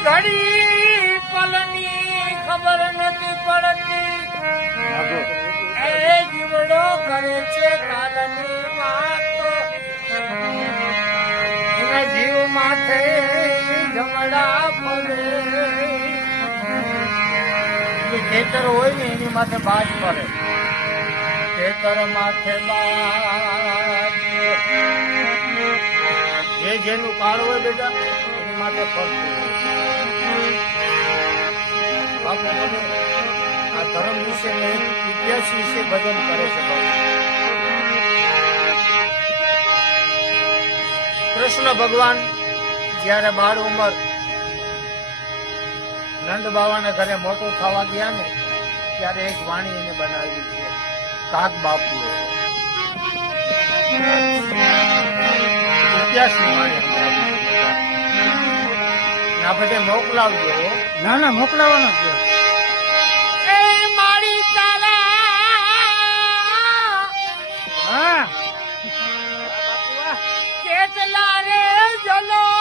ઘડી પલની ખબર નથી પડતી એ જીવડો કરે છે કાલની વાત એના જીવ માથે જમડા પડે ખેતર હોય ને એની માથે બાજ પડે ખેતર માથે બાજ જેનું કાળ હોય બેટા એની માથે પડતું બાપુ મને આ ધર્મ વિશે ઇતિહાસ વિશે ભજન કરે છે કૃષ્ણ ભગવાન જયારે બાળ ઉંમર નંદ બાવાના ઘરે મોટું થવા ગયા ને ત્યારે એક વાણી એને બનાવી છે કાક બાપુ ઇતિહાસની વાણી ના બધે મોકલાવજો ના મોકલાવાનો છે એ મારી તારા હા કેટલા રે જલો